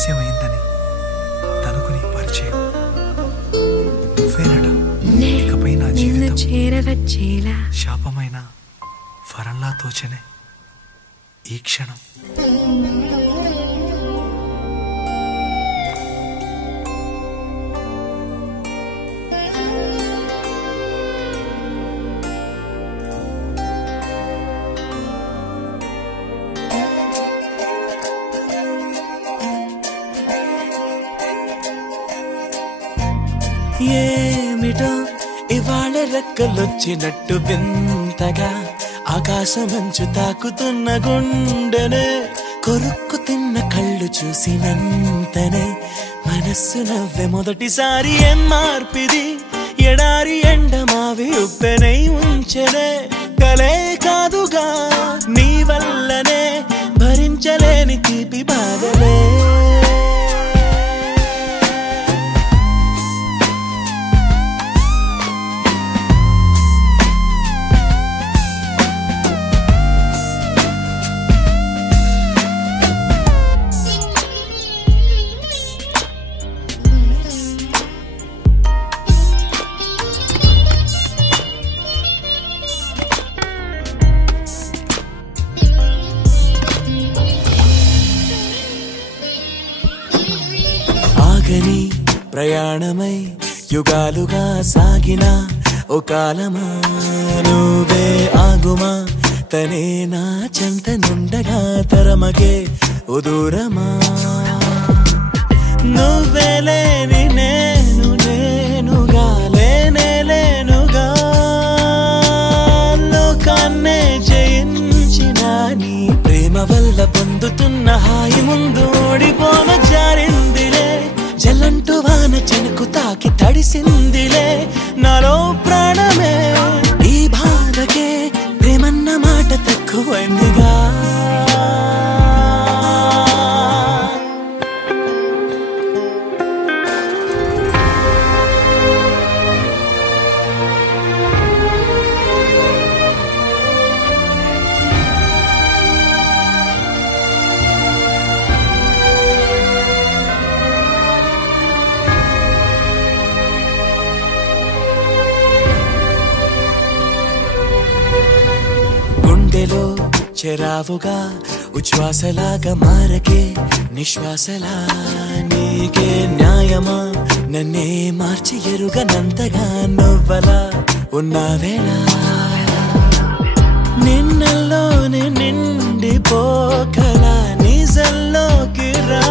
ఆలస్యమైందని తనకు నీ పరిచయం నువ్వేనట ఇకపై నా జీవితం శాపమైన వరంలా తోచనే ఈ క్షణం. ఏమిటో ఇవాళ రెక్కలొచ్చినట్టు వింతగా ఆకాశమంచు తాకుతున్న గుండెనే కొరుక్కు తిన్న కళ్ళు చూసినంతనే మనస్సు నవ్వే మొదటిసారి ఏం మార్పిది ఎడారి ఎండమావి ఉప్పెనై ఉంచెనే కలే కాదుగా నీ వల్లనే భరించలేని తీపి బాధలే. ఆగని ప్రయాణమై యుగాలుగా సాగిన ఓ కాలమా నువ్వే ఆగుమా తనే నా చెంత నుండగా తరమగే ఓ దూరమా నువ్వే లేని నేను నేనుగా లేనే లేనుగా లోకాన్నే జయించిన నీ ప్రేమ వల్ల పొందుతున్న హాయి ముందు ఓడిపోన జారిందిలే జల్లంటూ వాన చెనుకు తాకి తడిసిందిలే నాలో ప్రాణమే ఈ బాధకే ప్రేమన్న మాట తక్కువైందిగా. గుండెలో చెరావుగా ఉచ్ఛ్వాసలాగా మారకే నిశ్వాసలా నీకే న్యాయమా నన్నే మార్చి ఎరుగనంతగా నువ్వలా ఉన్నావేలా నిన్నల్లోనే నిండిపోకలా నిజల్లోకి రా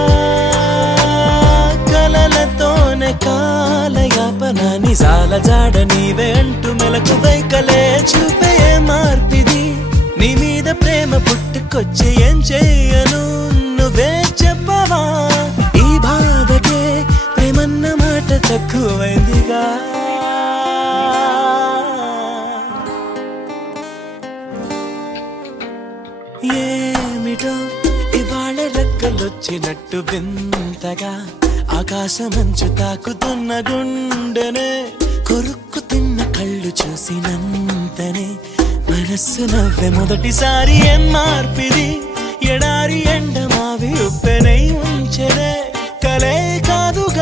కలలతోనే కాలయాపన నిజాల జాడ నీవే అంటూ మెలకు వైకలే చూపే మార్పిది నీ మీద ప్రేమ పుట్టుకొచ్చి ఏం చెయ్యను నువ్వే చెప్పవా ఈ బాధకే ప్రేమన్న మాట తక్కువైందిగా. ఏమిటో ఇవాళ రెక్కలొచ్చినట్టు వింతగా ఆకాశమంచు తాకుతున్న గుండెనే కొరుక్కు తిన్న కళ్ళు చూసినంతనే మనస్సు నవ్వే మొదటిసారి ఏం మార్పిది ఎడారి ఎండమావి ఉప్పెనై ఉంచెనే కలే కాదుగా